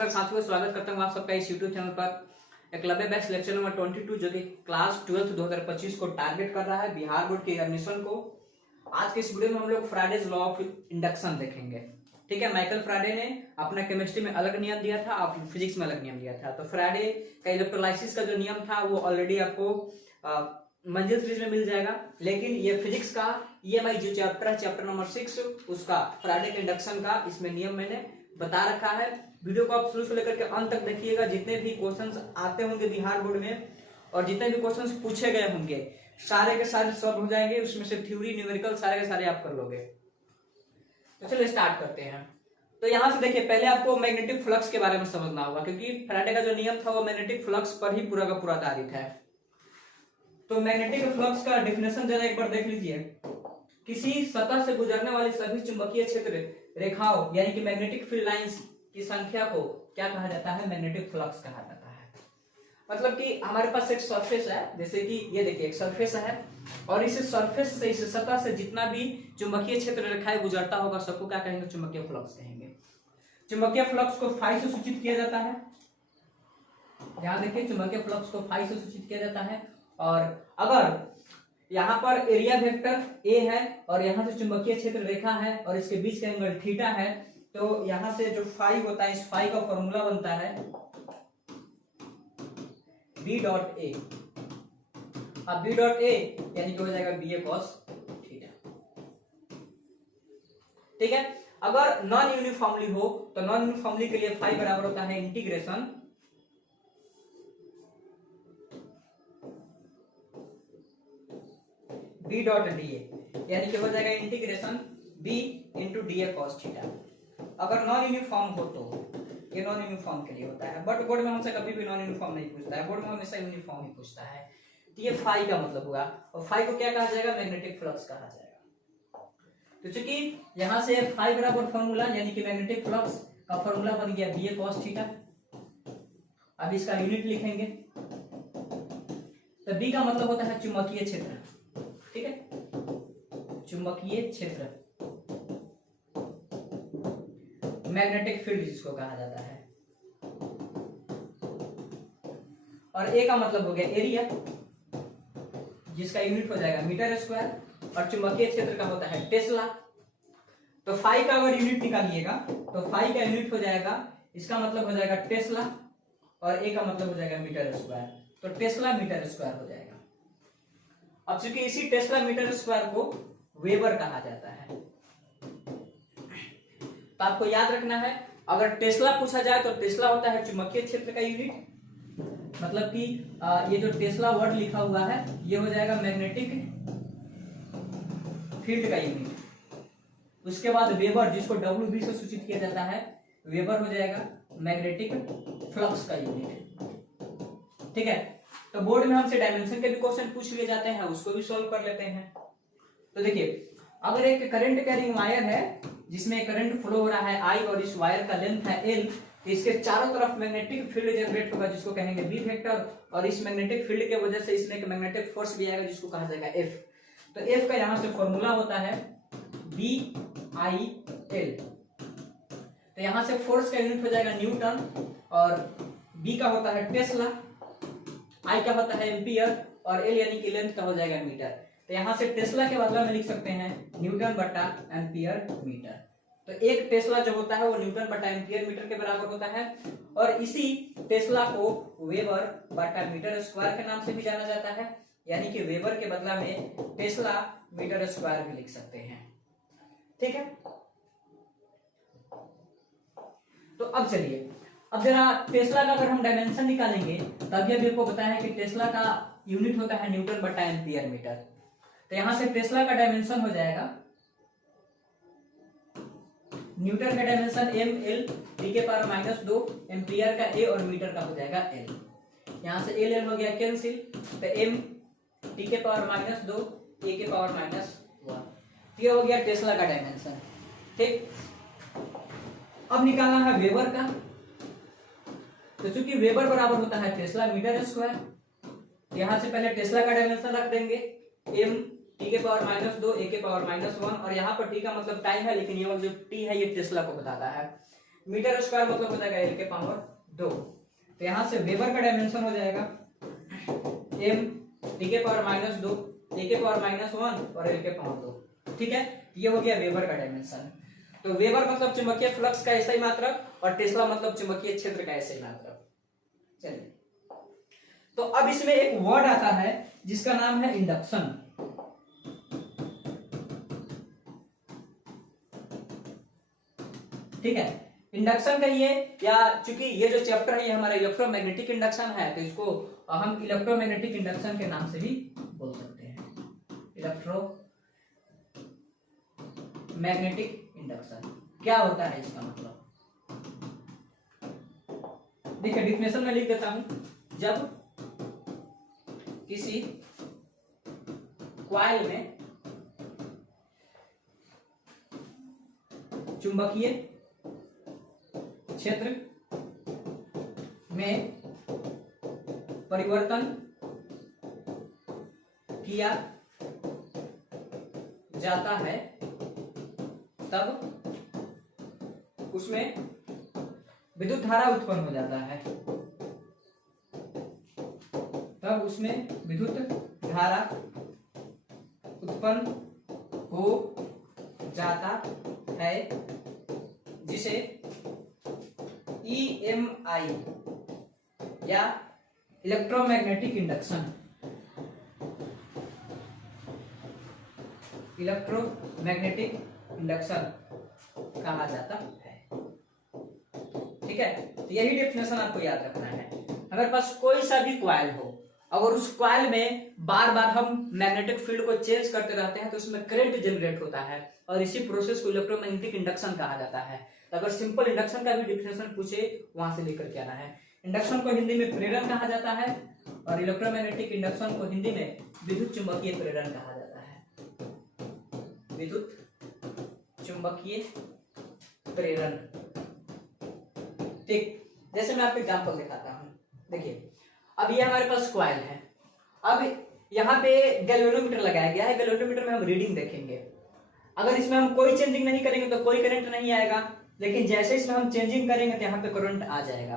साथियों, स्वागत करता हूँ आप सबका इस YouTube चैनल पर। एकलव्य बैच लेक्चर नंबर 22 जो कि क्लास 12 2025 को टारगेट कर रहा है बिहार बोर्ड के एडमिशन को। आज के इस वीडियो में हम लोग फ्राइडेज लॉ ऑफ इंडक्शन देखेंगे। ठीक है, माइकल फ्राइडे ने अपना केमिस्ट्री में अलग नियम दिया था और फिजिक्स में अलग नियम दिया था। तो फ्राइडे का इलेक्ट्रोलाइसिस का जो नियम था वो ऑलरेडी आपको मंजिल सीरीज में मिल जाएगा, लेकिन ये फिजिक्स का EMI जो चैप्टर नंबर 6 उसका फ्राइडे के इंडक्शन का इसमें नियम मैंने बता रखा है। वीडियो को आप शुरू से लेकर के अंत तक देखिएगा। जितने भी क्वेश्चंस आते होंगे बिहार बोर्ड में और जितने भी क्वेश्चंस पूछे गए होंगे सारे के सारे सॉल्व हो जाएंगे। उसमें से थ्योरी न्यूमेरिकल सारे के सारे आप कर लोगे। तो चलिए स्टार्ट करते हैं। तो यहां से देखिए, पहले आपको मैग्नेटिक फ्लक्स के बारे में समझना होगा, क्योंकि फ्राइडे का जो नियम था वो मैग्नेटिक फ्लक्स पर ही पूरा का पूरा आधारित है। तो मैग्नेटिक फ्लक्स का डेफिनेशन जरा एक बार देख लीजिए। किसी सतह से गुजरने वाली सभी चुंबकीय क्षेत्र रेखाओं यानी कि मैग्नेटिक फील्ड लाइंस की संख्या को क्या कहा जाता है? मैग्नेटिक फ्लक्स कहा जाता है। मतलब कि हमारे पास एक सरफेस है, जैसे कि ये देखिए एक सरफेस है और इस सरफेस से इस सतह से जितना भी चुंबकीय क्षेत्र रेखाएं गुजरता होगा सबको क्या कहेंगे? चुंबकीय फ्लक्स कहेंगे। चुंबकीय फ्लक्स को फाई से सूचित किया जाता है। ध्यान देखिए, चुंबकीय फ्लक्स को फाई से सूचित किया जाता है। और अगर यहाँ पर एरिया वेक्टर ए है और यहाँ से चुंबकीय क्षेत्र रेखा है और इसके बीच का एंगल थीटा है, तो यहाँ से जो फाई होता है, इस फाई का फॉर्मूला बनता है बी डॉट ए। अब बी डॉट ए यानी कि हो जाएगा बी ए कॉस थीटा। ठीक है, अगर नॉन यूनिफॉर्मली हो तो नॉन यूनिफॉर्मली के लिए फाई बराबर होता है integration B dot D A, यानी कि हो जाएगा integration B into D A cos theta. अगर नॉन यूनिफॉर्म हो तो ये नॉन यूनिफॉर्म के लिए होता है, बट बोर्ड में हमसे कभी भी नॉन यूनिफॉर्म नहीं पूछता है। बोर्ड में हमेशा यूनिफॉर्म ही पूछता है। तो ये फाई का मतलब हुआ, और फाई को क्या कहा जाएगा? मैग्नेटिक फ्लक्स कहा जाएगा। तो चूंकि यहां से फाई बराबर फॉर्मूला यानी कि मैग्नेटिक फ्लक्स का फॉर्मूला बन गया बी ए कॉस थीटा। अब इसका यूनिट लिखेंगे। तो बी का मतलब होता है चुंबकीय क्षेत्र। ठीक है, चुंबकीय क्षेत्र, मैग्नेटिक फील्ड जिसको कहा जाता है। और ए का मतलब हो गया एरिया, जिसका यूनिट हो जाएगा मीटर स्क्वायर, और चुंबकीय क्षेत्र का होता है टेस्ला। तो फाई का अगर यूनिट निकालिएगा तो फाई का यूनिट हो जाएगा, इसका मतलब हो जाएगा टेस्ला, और ए का मतलब हो जाएगा मीटर स्क्वायर। तो टेस्ला मीटर स्क्वायर हो जाएगा। अब चूंकि इसी टेस्ला मीटर स्क्वायर को वेबर कहा जाता है, तो आपको याद रखना है, अगर टेस्ला पूछा जाए तो टेस्ला होता है चुंबकीय क्षेत्र का यूनिट। मतलब कि ये जो टेस्ला वर्ड लिखा हुआ है ये हो जाएगा मैग्नेटिक फील्ड का यूनिट। उसके बाद वेबर, जिसको WB से सूचित किया जाता है, वेबर हो जाएगा मैग्नेटिक फ्लक्स का यूनिट। ठीक है, तो बोर्ड में हमसे डायमेंशन के भी क्वेश्चन पूछ लिए जाते हैं, उसको भी सॉल्व कर लेते हैं। तो देखिए, अगर एक करंट कैरिंग वायर है जिसमें करंट फ्लो हो रहा है I और इस वायर का लेंथ है L, तो इसके चारों तरफ मैग्नेटिक फील्ड जनरेट होगा जिसको कहेंगे B वेक्टर, और इस मैग्नेटिक फील्ड के वजह से इसमें एक मैग्नेटिक फोर्स भी आएगा जिसको कहा जाएगा F। तो F का यहां से फॉर्मूला होता है BIL। तो यहां से फोर्स का यूनिट हो जाएगा न्यूटन, और B का होता है टेस्ला, I का होता है एम्पियर, और L यानी कि लेंथ का हो जाएगा मीटर। तो यहां से टेस्ला के बदला में लिख सकते हैं न्यूटन बटा एम्पियर मीटर। तो एक टेस्ला जो होता है वो न्यूटन बटा एम्पियर मीटर के बराबर होता है, और इसी टेस्ला को वेबर बटा मीटर स्क्वायर के नाम से भी जाना जाता है, यानी कि वेबर के बदला में टेस्ला मीटर स्क्वायर भी लिख सकते हैं। ठीक है, तो अब चलिए, अब जरा टेस्ला का अगर हम डायमेंशन निकालेंगे तब यह भी आपको बताया है कि टेस्ला का यूनिट होता है न्यूटन बटा एम्पियर मीटर। तो यहां से टेस्ला का डायमेंशन हो जाएगा, न्यूटन का डायमेंशन ml टी के पावर -2, एम्पियर का a और मीटर का हो जाएगा l। यहां से l हो गया कैंसिल, तो m टी के पावर -2 a के पावर -1। ये हो गया टेस्ला का डायमेंशन। ठीक, अब निकालना है वेबर का। तो चूंकि वेबर बराबर होता है टेस्ला मीटर स्क्वायर, यहां से पहले टेस्ला का डायमेंशन रख देंगे, m टी के पावर -2 a के पावर -1, और यहाँ पर टी का मतलब टाइम है, लेकिन ये जो टी है ये टेस्ला को बताता है। मीटर स्क्वायर मतलब हो जाएगा L के पावर 2। तो यहां से वेबर का डायमेंशन हो जाएगा m t के पावर -2, t के पावर -1 और L के पावर 2। ठीक है, ये हो गया वेबर का डायमेंशन। तो वेबर मतलब चुंबकीय फ्लक्स का ऐसा ही मात्रक और टेस्ला मतलब चुंबकीय क्षेत्र का ऐसा ही मात्रक। चलिए, तो अब इसमें एक वर्ड आता है जिसका नाम है इंडक्शन। ठीक है, इंडक्शन कहिए, या चूंकि ये जो चैप्टर है ये हमारा इलेक्ट्रोमैग्नेटिक इंडक्शन है, तो इसको हम इलेक्ट्रोमैग्नेटिक इंडक्शन के नाम से भी बोल सकते हैं। इलेक्ट्रोमैग्नेटिक इंडक्शन क्या होता है इसका मतलब, देखिए डिफिनेशन में लिख देता हूं। जब किसी कॉइल में चुंबकीय क्षेत्र में परिवर्तन किया जाता है तब उसमें विद्युत धारा उत्पन्न हो जाता है। तब उसमें विद्युत धारा उत्पन्न हो जाता है जिसे EMI या इलेक्ट्रोमैग्नेटिक इंडक्शन कहा जाता है। ठीक है, तो यही डेफिनेशन आपको याद रखना है। अगर पास कोई सा भी कॉइल हो, अगर उस कॉइल में बार बार हम मैग्नेटिक फील्ड को चेंज करते रहते हैं तो उसमें करंट जनरेट होता है और इसी प्रोसेस को इलेक्ट्रोमैग्नेटिक इंडक्शन कहा जाता है। तो अगर सिंपल इंडक्शन का भी डेफिनेशन पूछे वहां से लेकर के आना है। इंडक्शन को हिंदी में प्रेरण कहा जाता है और इलेक्ट्रोमैग्नेटिक इंडक्शन को हिंदी में विद्युत चुंबकीय प्रेरण कहा जाता है। विद्युत चुंबकीय प्रेरण। ठीक, जैसे मैं आपको एग्जांपल दिखाता हूं। देखिए, अब ये हमारे पास कॉइल है। अब यहाँ पे गैल्वेनोमीटर लगाया गया है। गैल्वेनोमीटर में हम रीडिंग देखेंगे। अगर इसमें हम कोई चेंजिंग नहीं करेंगे तो कोई करंट नहीं आएगा, लेकिन जैसे इसमें हम चेंजिंग करेंगे तो यहाँ पे करंट आ जाएगा।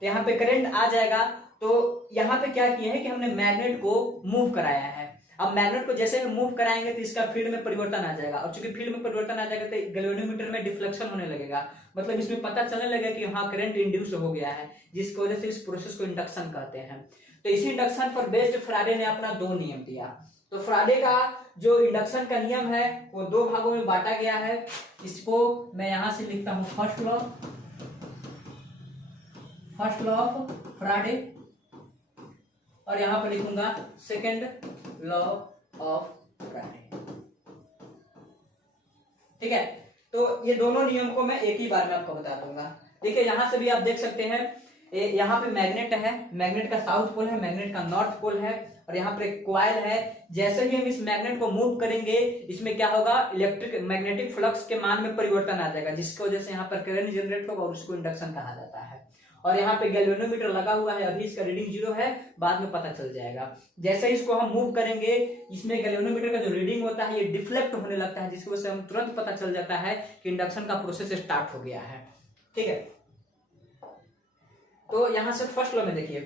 तो यहाँ पे करंट आ जाएगा, तो यहाँ पे क्या किया है कि हमने मैग्नेट को मूव कराया है। अब मैग्नेट को जैसे हम मूव कराएंगे तो इसका फील्ड में परिवर्तन आ जाएगा, और चूंकि फील्ड में परिवर्तन आ जाएगा तो गैल्वेनोमीटर में डिफ्लेक्शन होने लगेगा। मतलब इसमें पता चलने लगेगा कि हाँ करंट इंड्यूस हो गया है, जिसकी वजह से इस प्रोसेस को इंडक्शन कहते हैं। तो इसी इंडक्शन पर बेस्ड फ्राडे ने अपना 2 नियम दिया। तो फ्राडे का जो इंडक्शन का नियम है वो 2 भागों में बांटा गया है। इसको मैं यहां से लिखता हूं फर्स्ट लॉ ऑफ फ्राडे, और यहां पर लिखूंगा सेकंड लॉ ऑफ फ्राडे। ठीक है, तो ये दोनों नियम को मैं एक ही बार में आपको बता दूंगा। देखिए, यहां से भी आप देख सकते हैं, यहाँ पे मैग्नेट है, मैग्नेट का साउथ पोल है, मैग्नेट का नॉर्थ पोल है, और यहाँ पे कॉइल है। जैसे ही हम इस मैग्नेट को मूव करेंगे, इसमें क्या होगा, इलेक्ट्रिक मैग्नेटिक फ्लक्स के मान में परिवर्तन आ जाएगा, जिसकी वजह से यहाँ पर करंट जनरेट होगा और उसको इंडक्शन कहा जाता है। और यहाँ पे गैल्वेनोमीटर लगा हुआ है, अभी इसका रीडिंग 0 है, बाद में पता चल जाएगा। जैसे इसको हम मूव करेंगे, इसमें गैल्वेनोमीटर का जो रीडिंग होता है ये डिफ्लेक्ट होने लगता है, जिसकी वजह से हम तुरंत पता चल जाता है कि इंडक्शन का प्रोसेस स्टार्ट हो गया है। ठीक है, तो यहां से फर्स्ट लॉ में देखिए,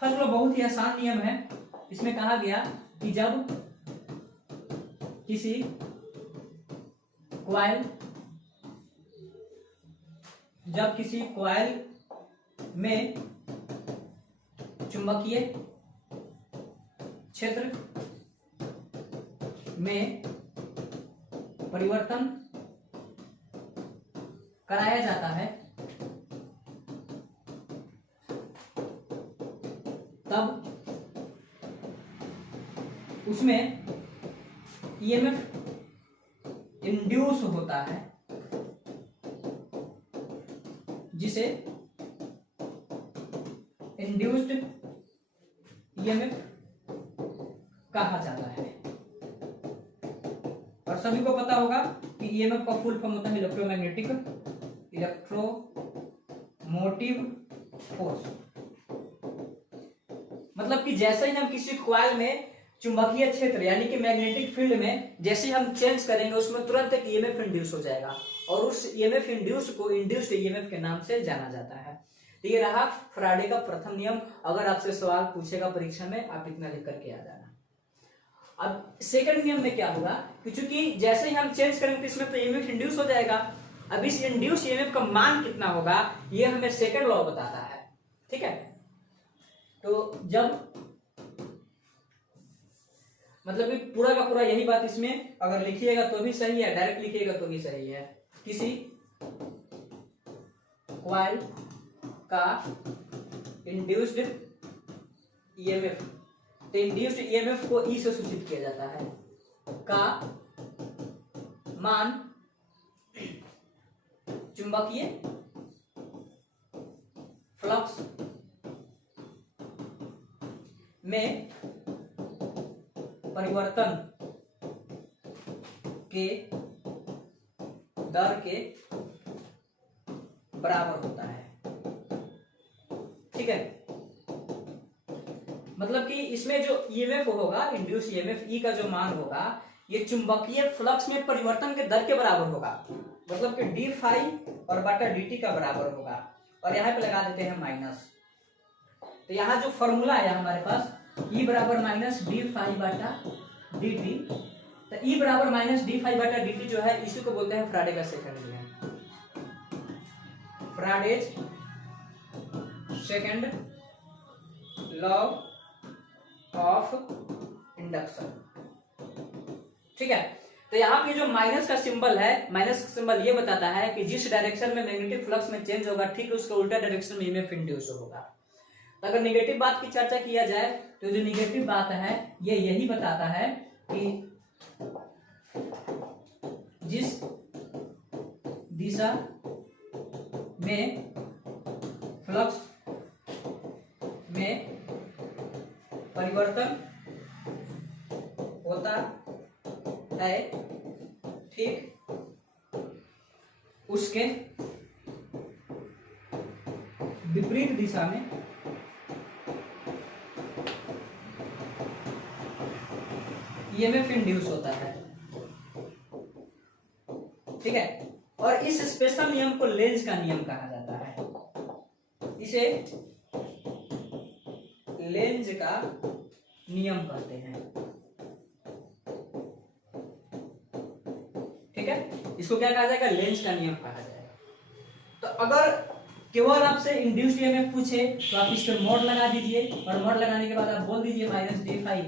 फर्स्ट लॉ बहुत ही आसान नियम है। इसमें कहा गया कि जब किसी कॉइल में चुंबकीय क्षेत्र में परिवर्तन कराया जाता है तब उसमें ईएमएफ इंड्यूस होता है, जिसे इंड्यूस्ड ईएमएफ कहा जाता है। और सभी को पता होगा कि ईएमएफ का फुल फॉर्म होता है इलेक्ट्रोमोटिव फोर्स। मतलब कि जैसे ही हम किसी कॉइल में चुंबकीय क्षेत्र यानी कि मैग्नेटिक फील्ड में जैसे हम चेंज करेंगे उसमें तुरंत एक ईएमएफ इंड्यूस हो जाएगा और उस ईएमएफ इंड्यूस को इंड्यूस्ड ईएमएफ के नाम से जाना जाता है। तो ये रहा फैराडे का प्रथम नियम। अगर आपसे सवाल पूछेगा परीक्षा में आप इतना लिख करके आ जाना। अब सेकंड नियम में क्या होगा कि चूंकि जैसे ही हम चेंज करेंगे तो इसमें तो ईएमएफ इंड्यूस हो जाएगा। अब इस इंड्यूस ईएमएफ का मान कितना होगा ये हमें सेकंड लॉ बताता है। ठीक है, तो जब मतलब कि पूरा का पूरा यही बात इसमें अगर लिखिएगा तो भी सही है, डायरेक्ट लिखिएगा तो भी सही है। किसी कॉइल का इंड्यूस्ड ईएमएफ, तो इंड्यूस्ड ईएमएफ को ई से सूचित किया जाता है, का मान चुंबकीय फ्लक्स में परिवर्तन के दर के बराबर होता है। ठीक है, मतलब कि इसमें जो ईएमएफ होगा इंड्यूस ईएमएफ ई का जो मान होगा ये चुंबकीय फ्लक्स में परिवर्तन के दर के बराबर होगा, मतलब कि डी फाई और बटा डी का बराबर होगा। और यहाँ पे लगा देते हैं माइनस। तो यहाँ जो फॉर्मूला है हमारे पास E बराबर माइनस डी फाई बटा डी टी, तो E बराबर माइनस डी फाई बटा डी टी जो है इसी को बोलते हैं फैराडे का सेकंड नियम, Faraday's second law of induction. ठीक है, तो यहाँ पे जो माइनस का सिंबल है, माइनस का सिंबल ये बताता है कि जिस डायरेक्शन में मैग्नेटिक फ्लक्स में चेंज होगा ठीक उसका उल्टा डायरेक्शन में ईएमएफ इंड्यूस होगा। तो अगर निगेटिव बात की चर्चा किया जाए तो जो निगेटिव बात है ये यही बताता है कि जिस दिशा में फ्लक्स में परिवर्तन होता है ठीक उसके विपरीत दिशा में ईएमएफ इंड्यूस होता है। ठीक है, और इस स्पेशल नियम को लेंज का नियम कहा जाता है, इसे लेंज का नियम कहते हैं। ठीक है, इसको क्या कहा जाएगा, लेंज का नियम कहा जाएगा। तो अगर केवल आपसे इंड्यूस्ड ईएमएफ पूछे तो आप इस पर मोड लगा दीजिए और मोड लगाने के बाद आप बोल दीजिए माइनस डी फाई।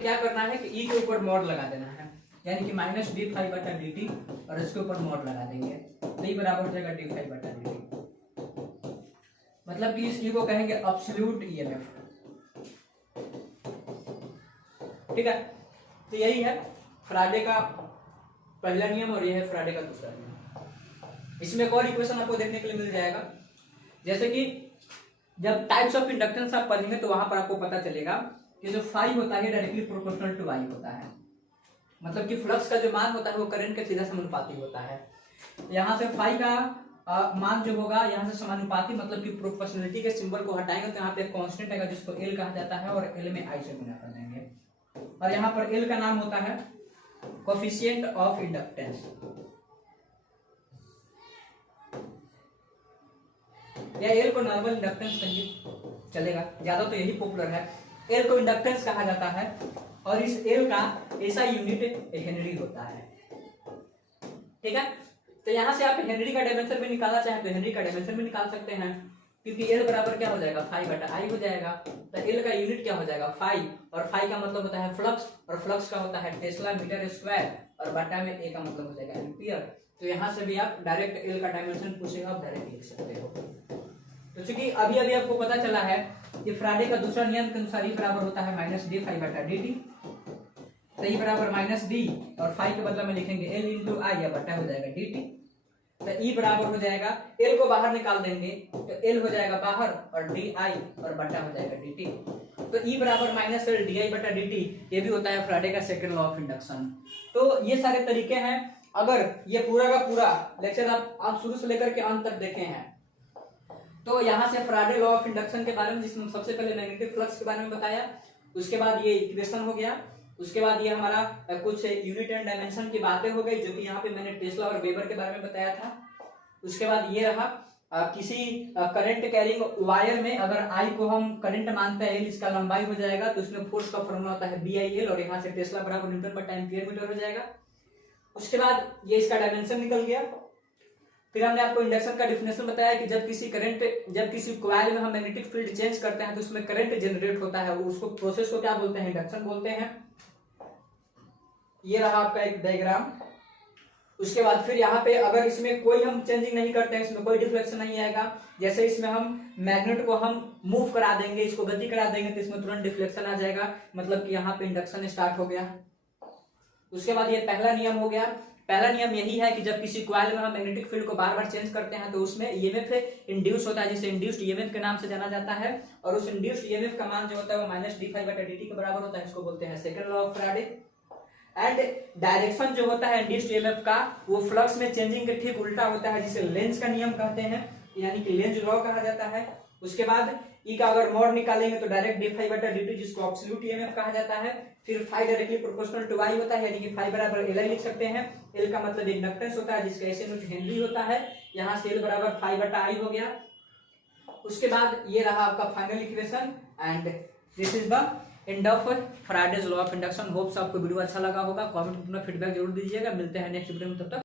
क्या करना है कि ई के ऊपर मोड लगा देना है, यानी कि माइनस डी फाई बटा डी टी और इसके ऊपर मोड लगा देंगे तो ई बराबर हो जाएगा डी फाई बटा डी टी। मतलब कि इस ई को कहेंगे एब्सोल्यूट ईएमएफ। ठीक है, तो यही है फैराडे का पहला नियम और यह है फैराडे का दूसरा नियम। इसमें एक और इक्वेशन आपको देखने के लिए मिल जाएगा, जैसे कि जब टाइप्स ऑफ इंडक्टेंस आप पढ़ेंगे तो वहां पर आपको पता चलेगा कि जो फाई होता है डायरेक्टली प्रोपोर्शनल टू आई होता है, मतलब कि फ्लक्स का जो मान होता है वो करंट के सीधा समानुपाती होता है। यहाँ से फाई का मान जो होगा यहाँ से समानुपाती, मतलब कि प्रोपोर्शनलिटी के सिंबल को हटाएंगे तो यहाँ पे एक कांस्टेंट आएगा जिसको एल कहा जाता है और एल में आई से गुणा कर देंगे। और यहाँ पर एल का नाम होता है कोएफिशिएंट ऑफ इंडक्टेंस, या एल को नॉर्मल इंडक्टेंस कहिए चलेगा, ज्यादा तो यही पॉपुलर है। एल को इंडक्टेंस कहा जाता है और इस एल का ऐसा यूनिट हेनरी होता है। ठीक है, तो यहां से आप हेनरी का डायमेंशन भी निकालना चाहें तो हेनरी का डायमेंशन भी निकाल सकते हैं, क्योंकि एल बराबर क्या हो जाएगा, फाई बटा आई हो जाएगा। तो एल का यूनिट क्या हो जाएगा, फाई, और फाई का मतलब होता है फ्लक्स, और फ्लक्स का होता है टेस्ला मीटर स्क्वायर, और बटा में ए का मतलब हो जाएगा एम्पियर। तो यहाँ से भी आप डायरेक्ट एल का डायमेंशन पूछेगा आप डायरेक्ट लिख सकते हो। तो चूंकि अभी अभी आपको पता चला है कि फैराडे का दूसरा नियम के अनुसार ई बराबर होता है माइनस डी फाई बटा डी टी, तो ई बराबर माइनस डी और फाई के बदले में लिखेंगे एल इंटू आई, या बटा हो जाएगा डी टी। तो ई बराबर हो जाएगा, एल को बाहर निकाल देंगे तो एल हो जाएगा बाहर और डी आई और बटा हो जाएगा डी टी। तो ई बराबर माइनस एल डी आई बटा डी टी, ये भी होता है फैराडे का सेकंड लॉ ऑफ इंडक्शन। तो ये सारे तरीके हैं। अगर ये पूरा का पूरा लेक्चर आप शुरू से लेकर के अंत तक देखे हैं तो यहाँ से फैराडे लॉ ऑफ इंडक्शन के बारे में, जिसमें सबसे पहले मैग्नेटिक फ्लक्स के बारे में बताया, उसके बाद ये इक्वेशन हो गया। उसके बाद ये हमारा कुछ यूनिट एंड डायमेंशन की बातें हो गई, जो कि यहाँ पे मैंने टेस्ला और वेबर के बारे में बताया था। उसके बाद ये रहा किसी करंट कैरिंग वायर में अगर आई को हम करंट मानते हैं, इसका लंबाई हो जाएगा, तो उसमें फोर्स का फॉर्मूला होता है BIL, और यहाँ से टेस्ला बराबर न्यूटन पर एम्पीयर मीटर हो जाएगा। उसके बाद ये इसका डायमेंशन निकल गया। फिर हमने आपको इंडक्शन का डिफिनेशन बताया कि जब किसी कॉइल में हम मैग्नेटिक फील्ड चेंज करते हैं तो उसमें करंट जनरेट होता है, उसको प्रोसेस को क्या बोलते हैं, इंडक्शन बोलते हैं। ये रहा आपका एक डायग्राम। उसके बाद फिर यहाँ पे अगर इसमें कोई हम चेंजिंग नहीं करते हैं, इसमें कोई डिफ्लेक्शन नहीं आएगा, जैसे इसमें हम मैग्नेट को हम मूव करा देंगे, इसको गति करा देंगे, तो इसमें तुरंत डिफ्लेक्शन आ जाएगा, मतलब कि यहाँ पे इंडक्शन स्टार्ट हो गया। उसके बाद ये पहला नियम हो गया। पहला नियम यही है कि जब किसी कॉइल में हम मैग्नेटिक फील्ड को बार बार चेंज करते हैं तो उसमें ईएमएफ इंड्यूस होता है, जिसे इंड्यूस्ड ईएमएफ के नाम से जाना जाता है, और उस इंड्यूस्ड ईएमएफ का मान जो होता है वो -d∅/dt के बराबर होता है, इसको बोलते हैं second law of Faraday. And direction जो होता है इंड्यूस्ड ईएमएफ का वो फ्लक्स में चेंजिंग के ठीक उल्टा होता है, जिसे लेंज का नियम कहते हैं, यानी कि लेंज लॉ कहा जाता है। उसके बाद ई का अगर मॉड निकालेंगे तो डायरेक्ट d∅/dt, जिसको एब्सोल्यूट ईएमएफ कहा जाता है। फिर phi directly proportional to Y होता है, यानी कि फाई बराबर Li लिख सकते हैं। एल का मतलब इंडक्टेंस होता है, जिसका ऐसे यूनिट हेनरी होता है, यहाँ से एल बराबर फाई/आई हो गया। उसके बाद ये रहा आपका final equation, and this is the end of Faraday's law of induction. Hopes आपको वीडियो अच्छा लगा होगा। कमेंट में अपना फीडबैक जरूर दीजिएगा। मिलते हैं नेक्स्ट वीडियो में, तब तक